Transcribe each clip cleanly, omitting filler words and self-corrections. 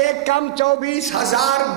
1,24,000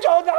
14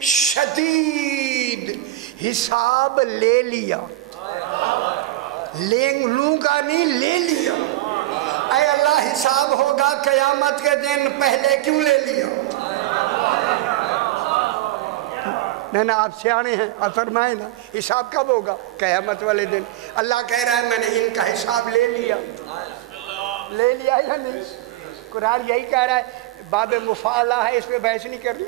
شدید حساب لے لیا. لوں گا نہیں، لے لیا. اے اللہ حساب ہوگا قیامت کے دن، پہلے کیوں لے لیا؟ نہیں آپ سیانے ہیں، آپ فرمائیں نا حساب کب ہوگا؟ قیامت والے دن. اللہ کہہ رہا ہے میں نے ان کا حساب لے لیا. لے لیا یا نہیں؟ قرآن یہی کہہ رہا ہے. باب مفعلہ ہے، اس پہ بحث نہیں کرنی،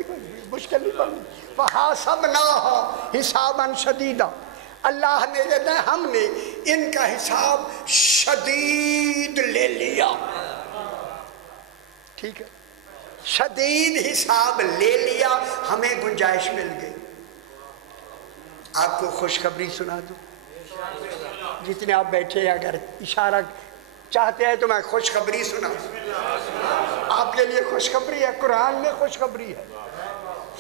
مشکل نہیں پڑنی. فحاسبناها حسابا شدیدا. اللہ نے کہتا ہے ہم نے ان کا حساب شدید لے لیا. ٹھیک ہے، شدید حساب لے لیا، ہمیں گنجائش مل گئی. آپ کو خوشخبری سنا دوں، جتنے آپ بیٹھے ہیں اگر اشارہ چاہتے ہیں تو میں خوشخبری سنا دوں. آپ کے لیے خوشخبری ہے، قرآن میں خوشخبری ہے.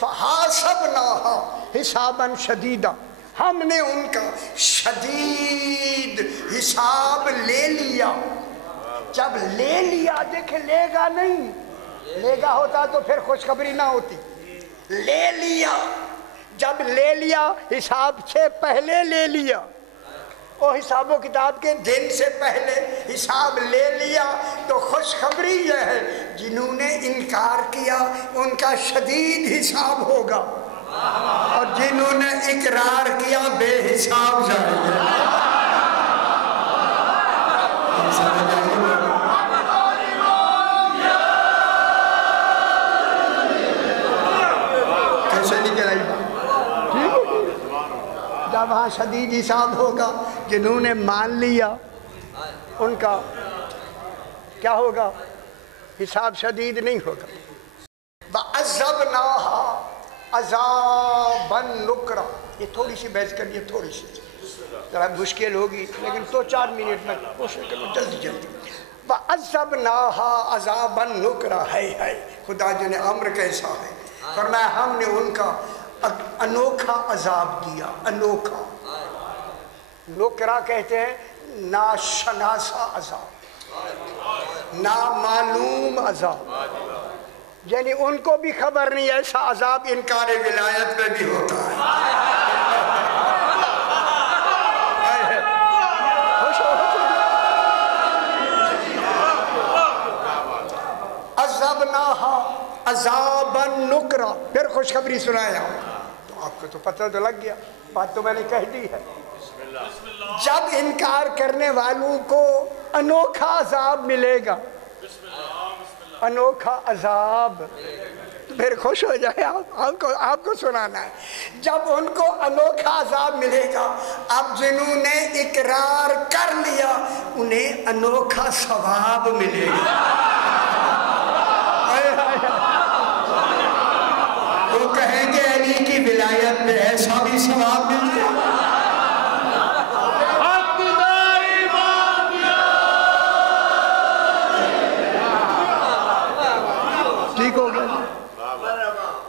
فحاسبناها حسابا شدیدا، ہم نے ان کا شدید حساب لے لیا. جب لے لیا، دیکھیں لے گا نہیں، لے گا ہوتا تو پھر خوشخبری نہ ہوتی. لے لیا، جب لے لیا حساب سے پہلے لے لیا، اور حساب و کتاب کے دن سے پہلے حساب لے لیا، تو خوشخبری یہ ہے جنہوں نے انکار کیا ان کا شدید حساب ہوگا، اور جنہوں نے اقرار کیا بے حساب جائے گا. کیسے نکل آئی بات؟ جب وہاں شدید حساب ہوگا، جنہوں نے مان لیا ان کا کیا ہوگا؟ حساب شدید نہیں ہوگا. وَعَذَّبْنَاهَا عَذَابًا نُكْرًا. یہ تھوڑی سی بحث کریے، تھوڑی سی ذرا مشکل ہوگی لیکن 2-4 منٹ میں کوشش کرو جلدی جلدی. وَعَذَّبْنَاهَا عَذَابًا نُكْرًا. ہے خدا جن امر کیسا ہے، فرمایا ہم نے ان کا انوکھا عذاب دیا. انوکھا، نکرا کہتے ہیں ناشناسا عذاب، نامعلوم عذاب. یعنی ان کو بھی خبر نہیں ایسا عذاب انکار ولایت میں بھی ہوتا ہے. عذبناها عذابا نکرا. پھر خوشخبری سنایا. تو آپ کو تو پتہ تو لگ گیا، بات تو میں نے کہہ دی ہے. جب انکار کرنے والوں کو انوکھا عذاب ملے گا، انوکھا عذاب، تو پھر خوش ہو جائے. آپ کو سنانا ہے. جب ان کو انوکھا عذاب ملے گا، اب جنہوں نے اقرار کر لیا انہیں انوکھا ثواب ملے گا. وہ کہیں گے علی کی ولایت میں ایسا بھی ثواب مل گیا. ٹھیک ہو گیا.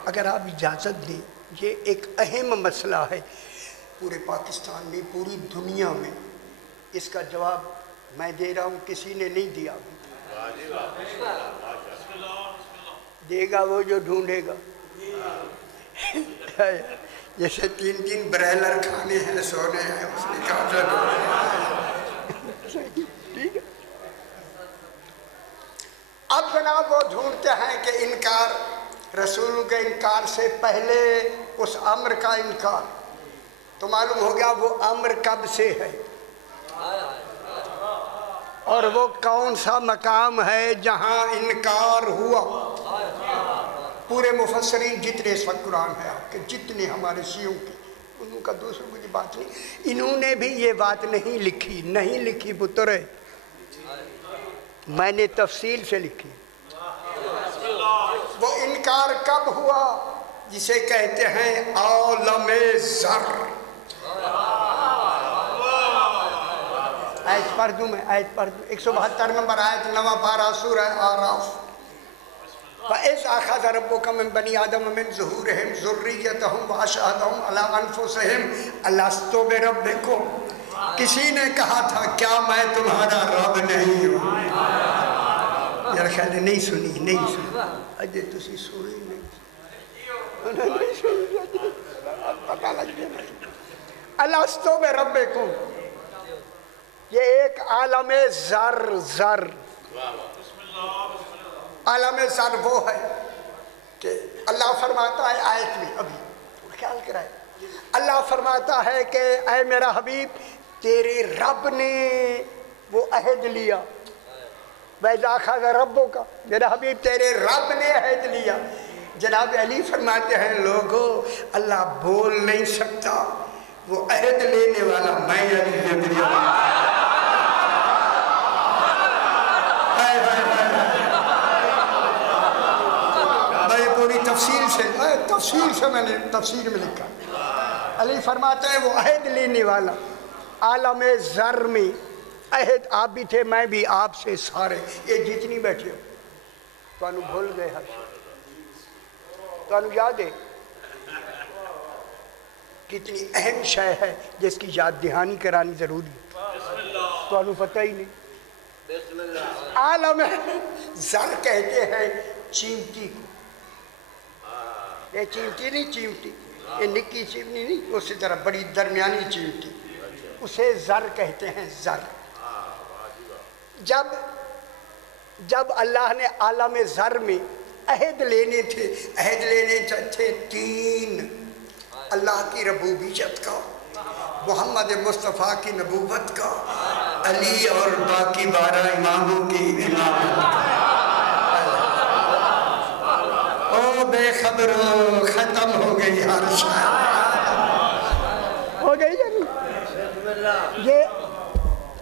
اگر آپ اجازت دیں، یہ ایک اہم مسئلہ ہے پورے پاکستان میں، پوری دنیا میں. اس کا جواب میں دے رہا ہوں، کسی نے نہیں دیا. دے گا وہ جو ڈھونڈے گا. جیسے 3 برائلر کھانے ہیں، سونے ہیں، اس نے کہا ٹھیک ہے. اب جناب وہ ڈھونڈتے ہیں کہ انکار، رسول کے انکار سے پہلے اس امر کا انکار. تو معلوم ہو گیا وہ امر کب سے ہے اور وہ کون سا مقام ہے جہاں انکار ہوا. پورے مفسرین جتنے اس وقت قرآن ہے آپ کے، جتنے ہمارے شیعوں کے، انہوں کا دوسروں کو یہ بات نہیں، انہوں نے بھی یہ بات نہیں لکھی پترے، میں نے تفصیل سے لکھی. وہ انکار کب ہوا؟ جسے کہتے ہیں عالم ذر. آیت پڑھ دوں میں، آیت پڑھ دوں. 172 نمبر آیت، 9 پارہ سورہ آراف. وَإِذْ أَخَذَ رَبُّكَ مِنْ بَنِي آدَمَ مِنْ ظُهُورِهِمْ ذُرِّيَّتَهُمْ وَأَشْهَدَهُمْ عَلَىٰ أَنفُسِهِمْ أَلَسْتُ بِرَبِّكُمْ. کسی نے کہا تھا کیا میں تمہارا رب نہیں ہوں؟ میرا خیال ہے نہیں سنی اجے تسی سنی نہیں سنی پتہ لگ گیا الستو بربکم یہ ایک عالم ذر عالم ذر وہ ہے کہ اللہ فرماتا ہے آیت میں ابھی خیال کرائے اللہ فرماتا ہے کہ اے میرا حبیب تیرے رب نے وہ عہد لیا وَإِذَا أَخَذَ رَبُّكَ میرا حبیب تیرے رب نے عہد لیا جناب علی فرماتے ہیں لوگو اللہ بول نہیں سکتا وہ عہد لینے والا میں علی میں پوری تفصیل سے میں نے تفسیر میں لکھا علی فرماتے ہیں وہ عہد لینے والا عالم ذر میں عہد آپ بھی تھے میں بھی آپ سے سارے یہ جتنی بیٹھے ہو تو انہوں بھول گئے ہر تو انہوں یاد ہے کتنی اہم شے ہے جس کی یاد دہانی کرانی ضروری ہے تو انہوں پتہ ہی نہیں عالم ذر کہتے ہیں چیمٹی کو یہ چیمٹی نہیں چیمٹی یہ نکی چیمٹی نہیں اسی طرح بڑی درمیانی چیمٹی اسے ذر کہتے ہیں ذر جب اللہ نے عالم ذر میں عہد لینے تھے تین اللہ کی ربوبیت کا محمد مصطفیٰ کی نبوت کا علی اور باقی 12 اماموں کی امامت او بے خبر ختم ہو گئی ہر شاید ہو گئی جانی یہ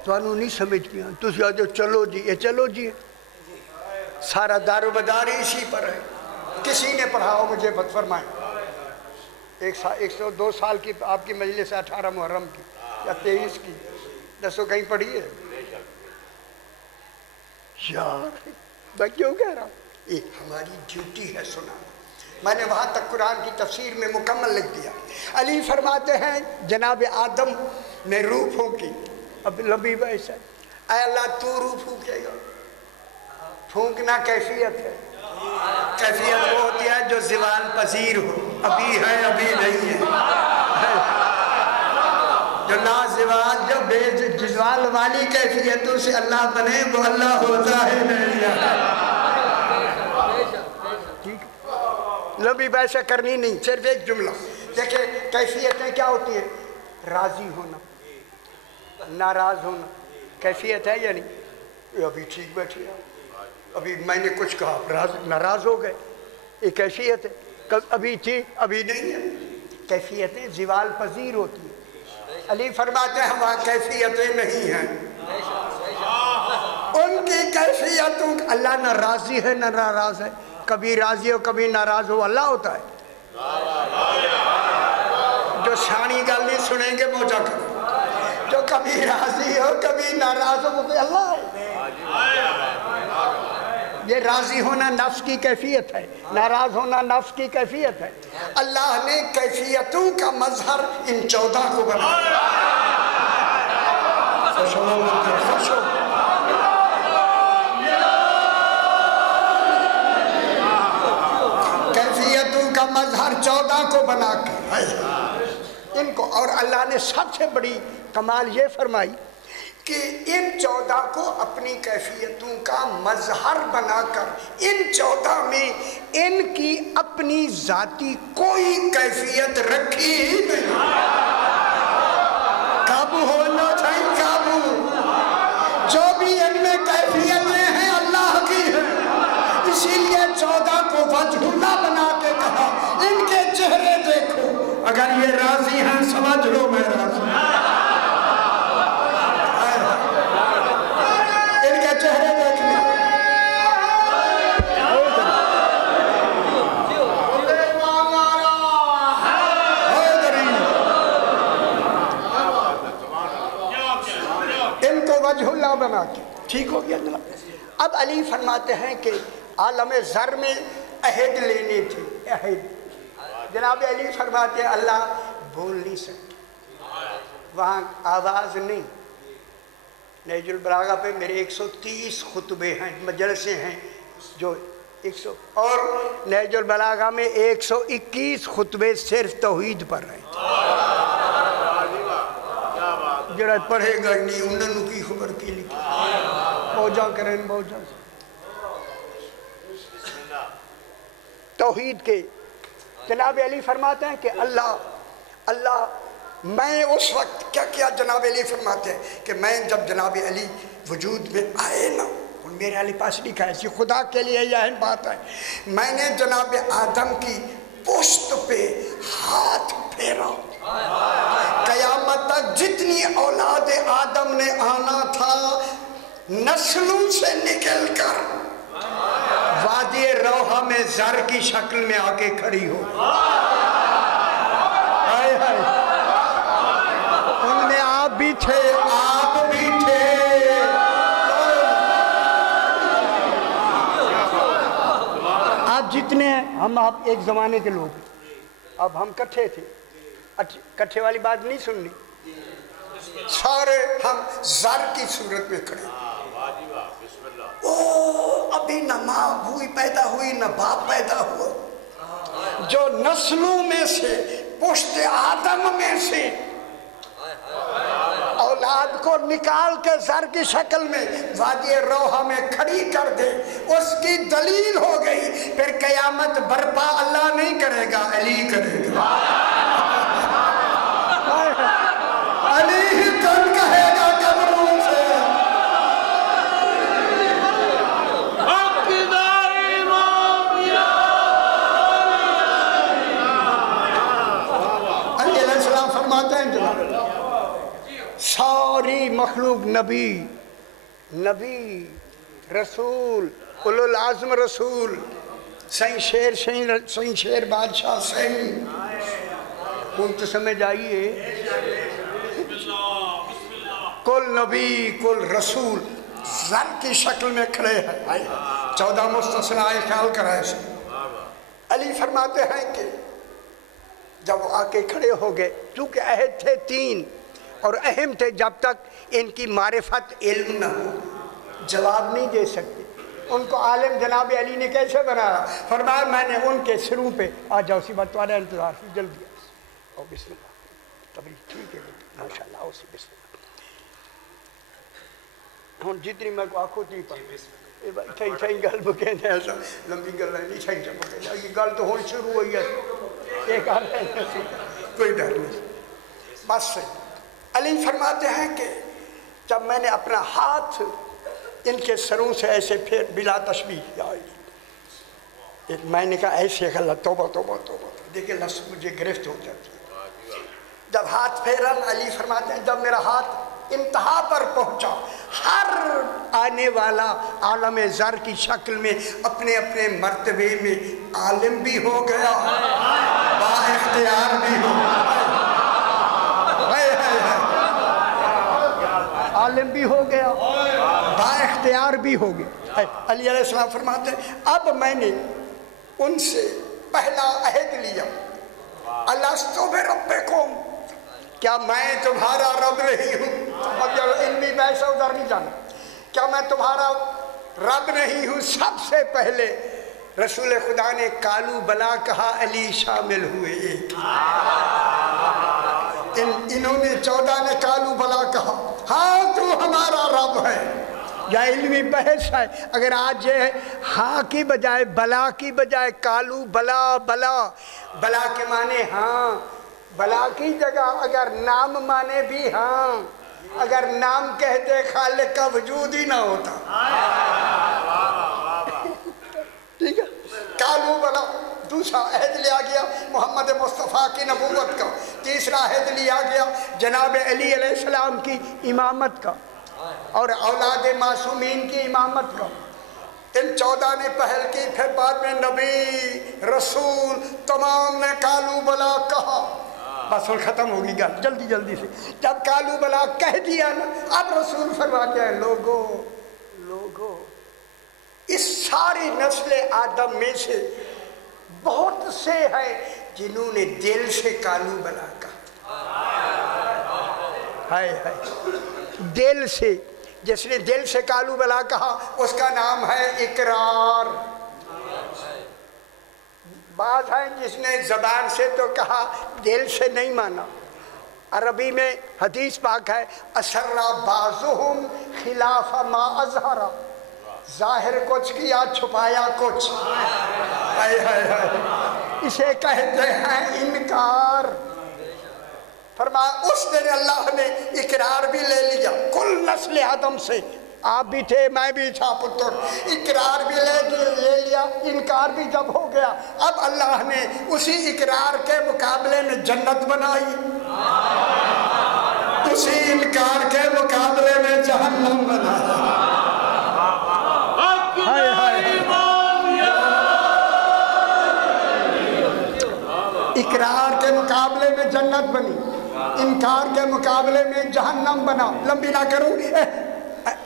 تو انہوں نہیں سمجھ گیا تو جو چلو جی یہ چلو جی سارا دار و مدار اسی پر ہے کسی نے پڑھاؤ مجھے بد فرمائیں 102 سال کی آپ کی مجلس 18 محرم کی یا 23 کی دسو کہیں پڑھی ہے یار میں کیوں کہہ رہا ہوں یہ ہماری ڈیوٹی ہے سنا میں نے وہاں تک قرآن کی تفسیر میں مکمل لکھ دیا علی فرماتے ہیں جناب آدم میں روح پھونکی اب لبیب ایسا اے اللہ تو روح پھونکے گا پھونکنا کیفیت ہے کیفیت وہ ہوتی ہے جو زوال پذیر ہو ابھی ہے ابھی نہیں ہے جو نازوال جو بے جزوال والی کیفیتوں سے اللہ بنے وہ اللہ ہوتا ہے نہیں ٹھیک لبیب ایسا کرنی نہیں صرف ایک جملہ دیکھیں کیفیتیں کیا ہوتی ہیں راضی ہونا ناراض ہونا کیفیت ہے یا نہیں ابھی ٹھیک بیٹھی ہے ابھی میں نے کچھ کہا ناراض ہو گئے یہ کیفیت ہے ابھی تھی ابھی نہیں ہے کیفیتیں زوال پذیر ہوتی ہیں علی فرماتے ہیں وہاں کیفیتیں نہیں ہیں ان کی کیفیتوں اللہ نہ راضی ہے نہ ناراض ہے کبھی راضی ہو کبھی ناراض ہو اللہ ہوتا ہے جو شانی گل نہیں سنیں گے موجہ کرو جو کبھی راضی ہو کبھی ناراض ہو وہ اللہ ہے یہ راضی ہونا نفس کی کیفیت ہے ناراض ہونا نفس کی کیفیت ہے اللہ نے کیفیتوں کا مظہر ان 14 کو بنایا کیفیتوں کا مظہر 14 کو بنا کے ان کو اور اللہ نے سب سے بڑی کمال یہ فرمائی کہ ان 14 کو اپنی کیفیتوں کا مظہر بنا کر ان 14 میں ان کی اپنی ذاتی کوئی کیفیت رکھی ہی نہیں قابو ہونا چاہیے قابو جو بھی ان میں کیفیتیں ہیں اللہ کی ہیں اسی لیے 14 کو وجہ اللہ بنا کے کہا ان کے چہرے دیکھو اگر یہ راضی ہیں سمجھ لو میں راضی ان کے چہرے دیکھنے ان کو وجہ اللہ بنا کے ٹھیک ہو گیا جناب اب علی فرماتے ہیں کہ عالم ذر میں عہد لینے تھے عہد جناب علی فرماتے ہیں اللہ بول نہیں سکتے وہاں آواز نہیں نہج البلاغہ پہ میرے 130 خطبے ہیں، مجلسیں ہیں جو 100، اور نہج البلاغہ میں 121 خطبے صرف توحید پر ہیں۔ جرات پڑھے گا نہیں انہوں کی خبر کی لکھی بوجھا کریں بوجھا توحید کے۔ جناب علی فرماتے ہیں کہ اللہ میں اس وقت کیا جناب علی فرماتے ہیں کہ میں جب جناب علی وجود میں آئے نا، میرے علی پاس لکھا ہے، خدا کے لیے یہ اہم بات ہے، میں نے جناب آدم کی پشت پہ ہاتھ پھیرا، قیامت تک جتنی اولاد آدم نے آنا تھا نسلوں سے نکل کر وادی روحہ میں زر کی شکل میں آ کے کھڑی ہو، ان میں آپ بھی تھے، آپ بھی تھے۔ آپ جتنے ہیں، ہم آپ ایک زمانے کے لوگ ہیں، اب ہم کٹھے تھے، کٹھے والی بات نہیں سننی، سارے ہم زر کی صورت میں کھڑے، ابھی نہ ماں ہوئی پیدا ہوئی نہ باپ پیدا ہوا، جو نسلوں میں سے پشت آدم میں سے اولاد کو نکال کے زر کی شکل میں وادی روحہ میں کھڑی کر دے، اس کی دلیل ہو گئی۔ پھر قیامت برپا اللہ نہیں کرے گا، علی کرے گا، علی ہی کون کہے گا قبروں سے۔ علی علیہ السلام فرماتے ہیں جناب ساری مخلوق نبی رسول اولو العزم رسول سین شیر بادشاہ سین کون تو سمجھ آئیے، کل نبی کل رسول زر کی شکل میں کھڑے ہیں، 14 مستثنیٰ خیال کرائے سے۔ علی فرماتے ہیں کہ جب وہ آ کے کھڑے ہو گئے، چونکہ عہد تھے 3 اور اہم تھے، جب تک ان کی معرفت علم نہ ہو جواب نہیں دے سکتے۔ ان کو عالم جناب علی نے کیسے بنایا؟ فرمایا میں نے ان کے سروں پہ آ جاؤ سی بات تمہارا انتظار سے جلدی اور بسم اللہ تبھی ٹھیک ہے ماشاء اللہ اسی بسم اللہ ہوں جتنی میں کو آنکھوں نہیں پڑی چھئی گل بکین ہے ایسا لمبی گل نہیں چھئی جب بکین ہے یہ گل تو ہون شروع ہوئی ہے ایک آر ہے کوئی ڈر نہیں بس سے۔ علی فرماتے ہیں کہ جب میں نے اپنا ہاتھ ان کے سروں سے ایسے پھر بلا تشبیہ ایک میں نے کہا ایسے غلط توبہ توبہ توبہ دیکھیں لفظ مجھے گرفت ہو جاتی ہے۔ جب ہاتھ پھیرا علی فرماتے ہیں جب میرا ہاتھ انتہا پر پہنچا، ہر آنے والا عالم زر کی شکل میں اپنے اپنے مرتبے میں عالم بھی ہو گیا، با اختیار بھی ہو گیا، عالم بھی ہو گیا، با اختیار بھی ہو گیا۔ علی علیہ السلام فرماتے ہیں اب میں نے ان سے پہلا عہد لیا، الستو بربکم، کیا میں تمہارا رب نہیں ہوں؟ اب علمی بحث ادھر نہیں جانا، کیا میں تمہارا رب نہیں ہوں؟ سب سے پہلے رسول خدا نے کالو بلا کہا، علی شامل ہوئے ایک، انہوں نے 14 نے کالو بلا کہا، ہاں تو ہمارا رب ہے۔ یا علمی بحث ہے، اگر آج ہاں کی بجائے بلا کی بجائے کالو بلا بلا بلا کے معنی ہاں، بلا کی جگہ اگر نام مانے بھی ہاں، اگر نام کہتے خالق کا وجود ہی نہ ہوتا، ٹھیک ہے، کالو بلا۔ دوسرا عہد لیا گیا محمد مصطفیٰ کی نبوت کا، تیسرا عہد لیا گیا جناب علی علیہ السلام کی امامت کا اور اولاد معصومین کی امامت کا۔ ان 14 نے پہل کی، پھر بعد میں نبی رسول تمام نے کالو بلا کہا، بس ختم ہوگی گل جلدی جلدی سے۔ جب کالو بلا کہہ دیا نا، اب رسول فرماتے ہیں لوگو اس ساری نسل آدم میں سے بہت سے ہیں جنہوں نے دل سے کالو بلا کہا، ہائے ہائے، دل سے جس نے دل سے کالو بلا کہا اس کا نام ہے اقرار. بعض ہیں جس نے زبان سے تو کہا دل سے نہیں مانا. عربی میں حدیث پاک ہے اسر بعضهم خلاف ما اظہر، ظاہر کچھ کیا چھپایا کچھ. اسے کہتے ہیں انکار. فرمایا اس دن اللہ نے اقرار بھی لے لیا کل نسل آدم سے، آپ بھی تھے میں بھی تھا پتر، اقرار بھی لے لیا، انکار بھی جب ہو گیا اب اللہ نے اسی اقرار کے مقابلے میں جنت بنائی، اسی انکار کے مقابلے میں جہنم بنائی. اقرار کے مقابلے میں جنت بنی، انکار کے مقابلے میں جہنم بنا. لمبی نہ کروں.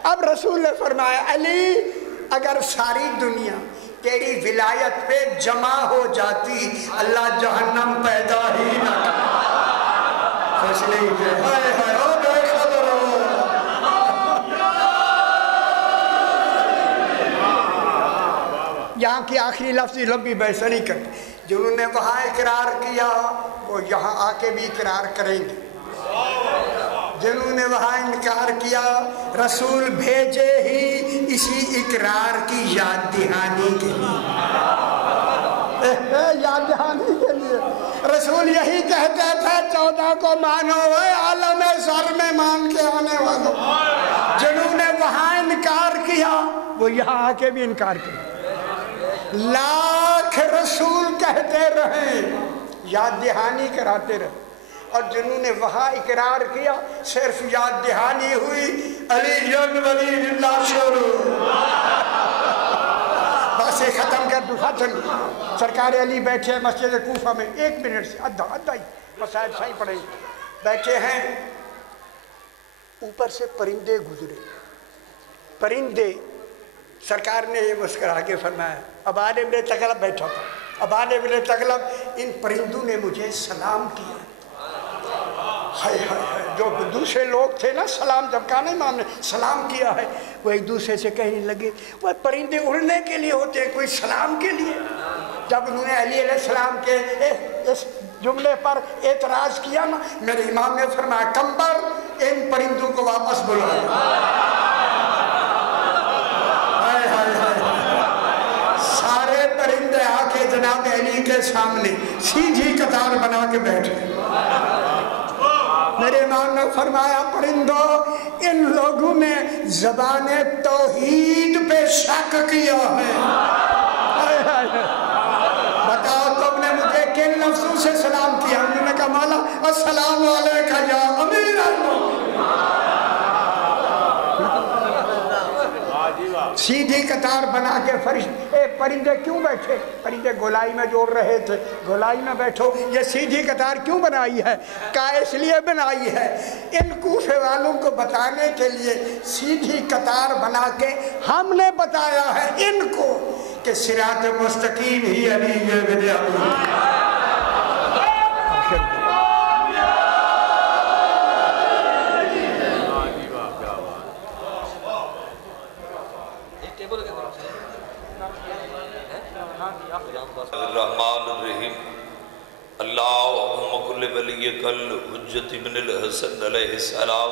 اب رسول نے فرمایا علی اگر ساری دنیا تیری ولایت پہ جمع ہو جاتی اللہ جہنم پیدا ہی نہ کرتا. خوش نہیں کہ ہائے ہائے او بے خبر ہو. یہاں کی آخری لفظ لمبی بحث نہیں کرتے. جنہوں نے وہاں اقرار کیا وہ یہاں آ کے بھی اقرار کریں گے. جنہوں نے وہاں انکار کیا رسول بھیجے ہی اسی اقرار کی یاد دہانی کے لیے. یاد دہانی کے لیے رسول یہی کہتے تھے 14 کو مانو اے عالم زر میں مان کے آنے والوں. جنہوں نے وہاں انکار کیا وہ یہاں آ کے بھی انکار کیا. لاکھ رسول کہتے رہے یاد دہانی کراتے رہے اور جنہوں نے وہاں اقرار کیا صرف یاد دہانی ہوئی. علی ولی اللہ شروع بس ختم کر دو. ختم. سرکار علی بیٹھے مسجد کوفہ میں 1 منٹ سے آدھا ہی مسائل صحیح پڑھیں بیٹھے ہیں. اوپر سے پرندے گزرے. پرندے سرکار نے یہ مسکرا کے فرمایا ابان ابن تغلب بیٹھا تھا. ابان ابن تغلب ان پرندوں نے مجھے سلام کیا. ہائے ہائے ہائے. جو دوسرے لوگ تھے نا سلام جب کہا نہیں امام نے سلام کیا ہے وہ ایک دوسرے سے کہنے لگے وہ پرندے اڑنے کے لیے ہوتے ہیں کوئی سلام کے لیے. جب انہوں نے علی علیہ السلام کے اس جملے پر اعتراض کیا نا میرے امام نے فرمایا کمبر ان پرندوں کو واپس بلاؤ. سارے پرندے آ کے جناب علی کے سامنے سیدھی قطار بنا کے بیٹھے. میرے امام نے فرمایا پرندوں ان لوگوں نے زبان توحید پہ شک کیا ہے. بتاؤ تم نے مجھے کن لفظوں سے سلام کیا؟ انہوں نے کہا مولا السلام علیکم یا امیر المومنین. سیدھی قطار بنا کے فرشتے پرندے کیوں بیٹھے؟ پرندے گولائی میں جوڑ رہے تھے. گولائی میں بیٹھو. یہ سیدھی قطار کیوں بنائی ہے؟ کہا اس لیے بنائی ہے ان کوفے والوں کو بتانے کے لیے سیدھی قطار بنا کے ہم نے بتایا ہے ان کو کہ صراط مستقیم ہی علی بن ابی. الرحمن الرحیم. اللہم کل ولیک الحجت ابن الحسن علیہ السلام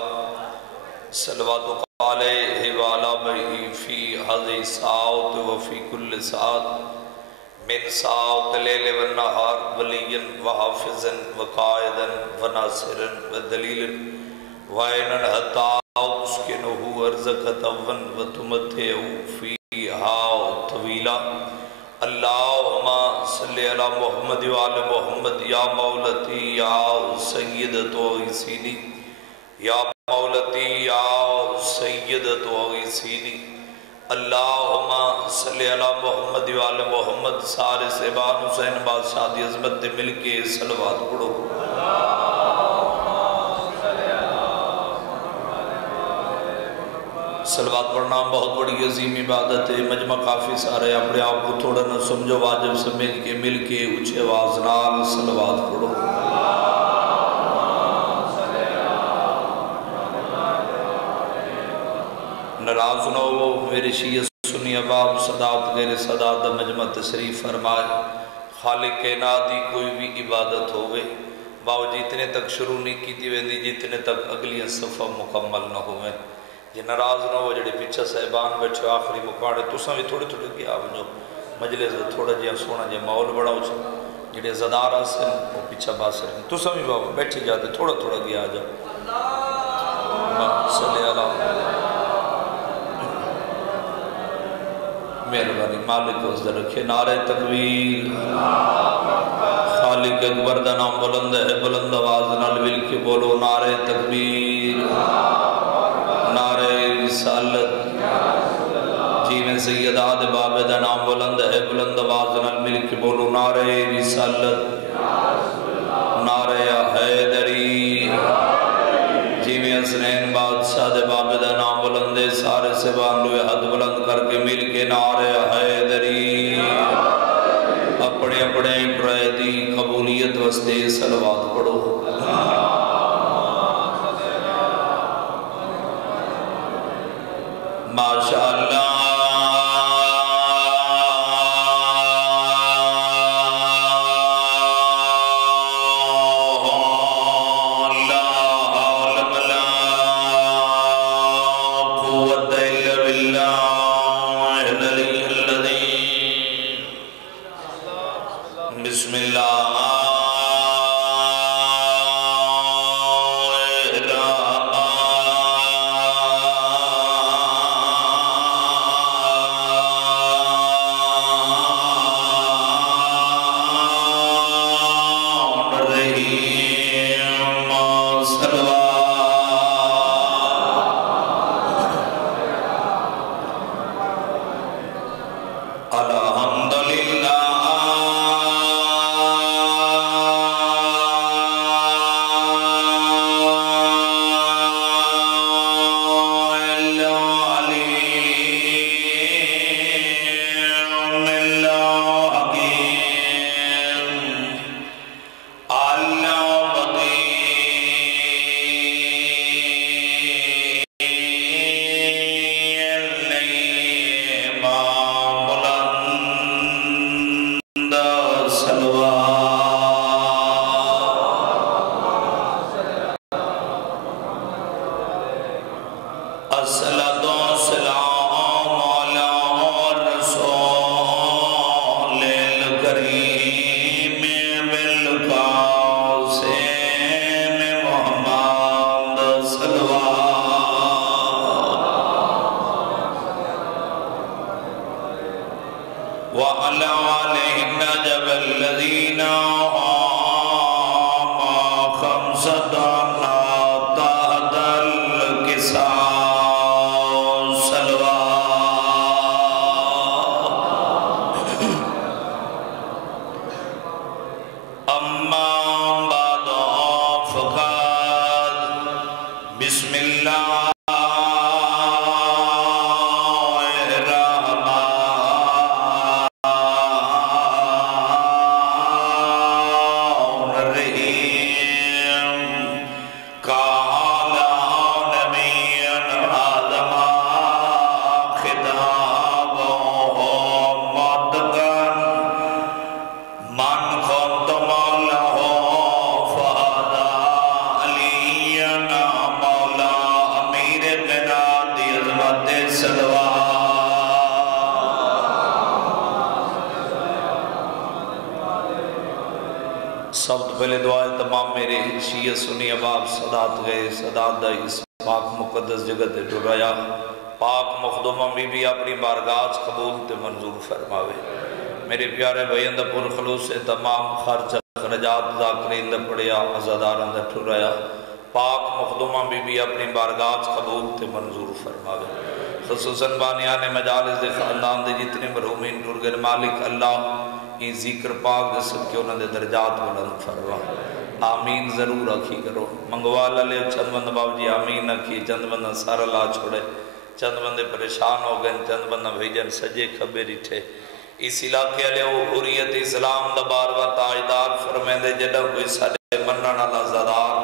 صلوات علیہ وعلا بہی فی حضی ساعت وفی کل ساعت من ساعت لیل و نہار ولیا وحافظا وقائدا وناصرا ودلیلا وعینا حتی اسکنہ ارزق طوا وتمتعہ فیہا طویلا. اللہم صلی علی محمد وعلی محمد یا مولتی یا سیدت و عیسینی یا مولتی یا سیدت و عیسینی. اللہم صلی علی محمد وعلی محمد. سارے صحبان حسین بادشاہ دی عظمت دے مل کے صلوات پڑھو. صلوات پڑھنا بہت بڑی عظیم عبادت ہے. مجمع کافی سارے اپنے آپ کو تھوڑا نہ سمجھو واجب سمجھ کے مل کے اونچے آواز نال صلوات پڑھو. ناراض نہ ہو میری شیعہ سنی اباب صدات غیر صدات مجمع تشریف فرمائے خالق کائنات دی کوئی بھی عبادت ہوئے باو جتنے تک شروع نہیں کی تھی ویندی جتنے تک اگلی صفحہ مکمل نہ ہوئے جی ناراض نہ ہو جڑے پیچھے صاحبان بیٹھے آخری مقاڑے تساں بھی تھوڑے تھوڑے گیا جو مجلس تھوڑا جہاں سونا جہاں ماحول بڑا ہو جڑے زدار آسن وہ پیچھے باس رہے تساں بھی بابا بیٹھے جاتے تھوڑا تھوڑا گیا جا صلی اللہ مہربانی مالک اس در رکھے نعرہ تکبیر خالق اکبر دا نام بلند ہے بلند آواز نال مل کے بولو نعرہ تکبیر نعرہ رسالت جی میں سیدات باب دا نام بلند ہے بلند آواز نال مل کے بولو نعرہ رسالت نعرہ حیدری جی میں حسنین بادشاہ دے باب دا نام بلند ہے سارے سے باندھوے حد بلند کر کے مل کے نعرہ حیدری اپنے اپنے ٹرائے دی قبولیت وستے صلوات پڑھو ماشاءاللہ شیعہ سنی اباب صدات گئے صدات دا اس پاک مقدس جگہ تے ٹرایا پاک مخدومہ بی اپنی بارگاہ قبول تے منظور فرماوے میرے پیارے بھائیان دا پر خلوص سے تمام خرچ خرجات ذاکرین دا پڑیا عزاداران دا ٹرایا پاک مخدومہ بی اپنی بارگاہ قبول تے منظور فرماوے خصوصاً بانیان مجالس دے خاندان دے جتنے مرحومین ٹرگر مالک اللہ یہ ذکر پاک دے سب کے انہوں نے درجات بلند فرما آمین ضرور رکھی کرو منگوالا لے چند بندہ باو جی آمین رکھی چند بندہ سارا لا چھوڑے چند بندے پریشان ہو گئے چند بندہ بھیجن سجے کھبے ریٹھے اس علاقے لے وہ حریت اسلام دا بار و تاجدار فرمین دے جڑا کوئی سارے مننا نالا زدار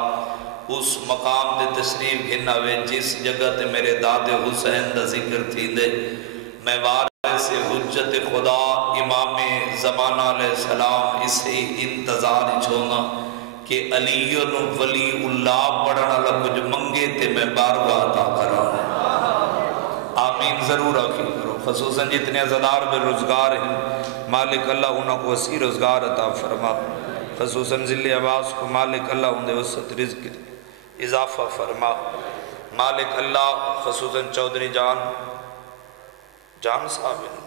اس مقام دے تشریف گھنا وے جس جگہ تے میرے داد حسین دا ذکر تھی دے میں وارث حجت خدا امام زمانہ علیہ السلام اسے انتظار چھونا کہ علی ولی اللہ پڑھنا لکھ منگے تے میں بارگاہ عطا کرا آمین ضرور آخی کرو خصوصاً جتنے عزدار بے روزگار ہیں مالک اللہ انہوں کو وسیع روزگار عطا فرما خصوصاً ذل عباس کو مالک اللہ انہیں وسط رزق اضافہ فرما مالک اللہ خصوصاً چودھری جان صاحب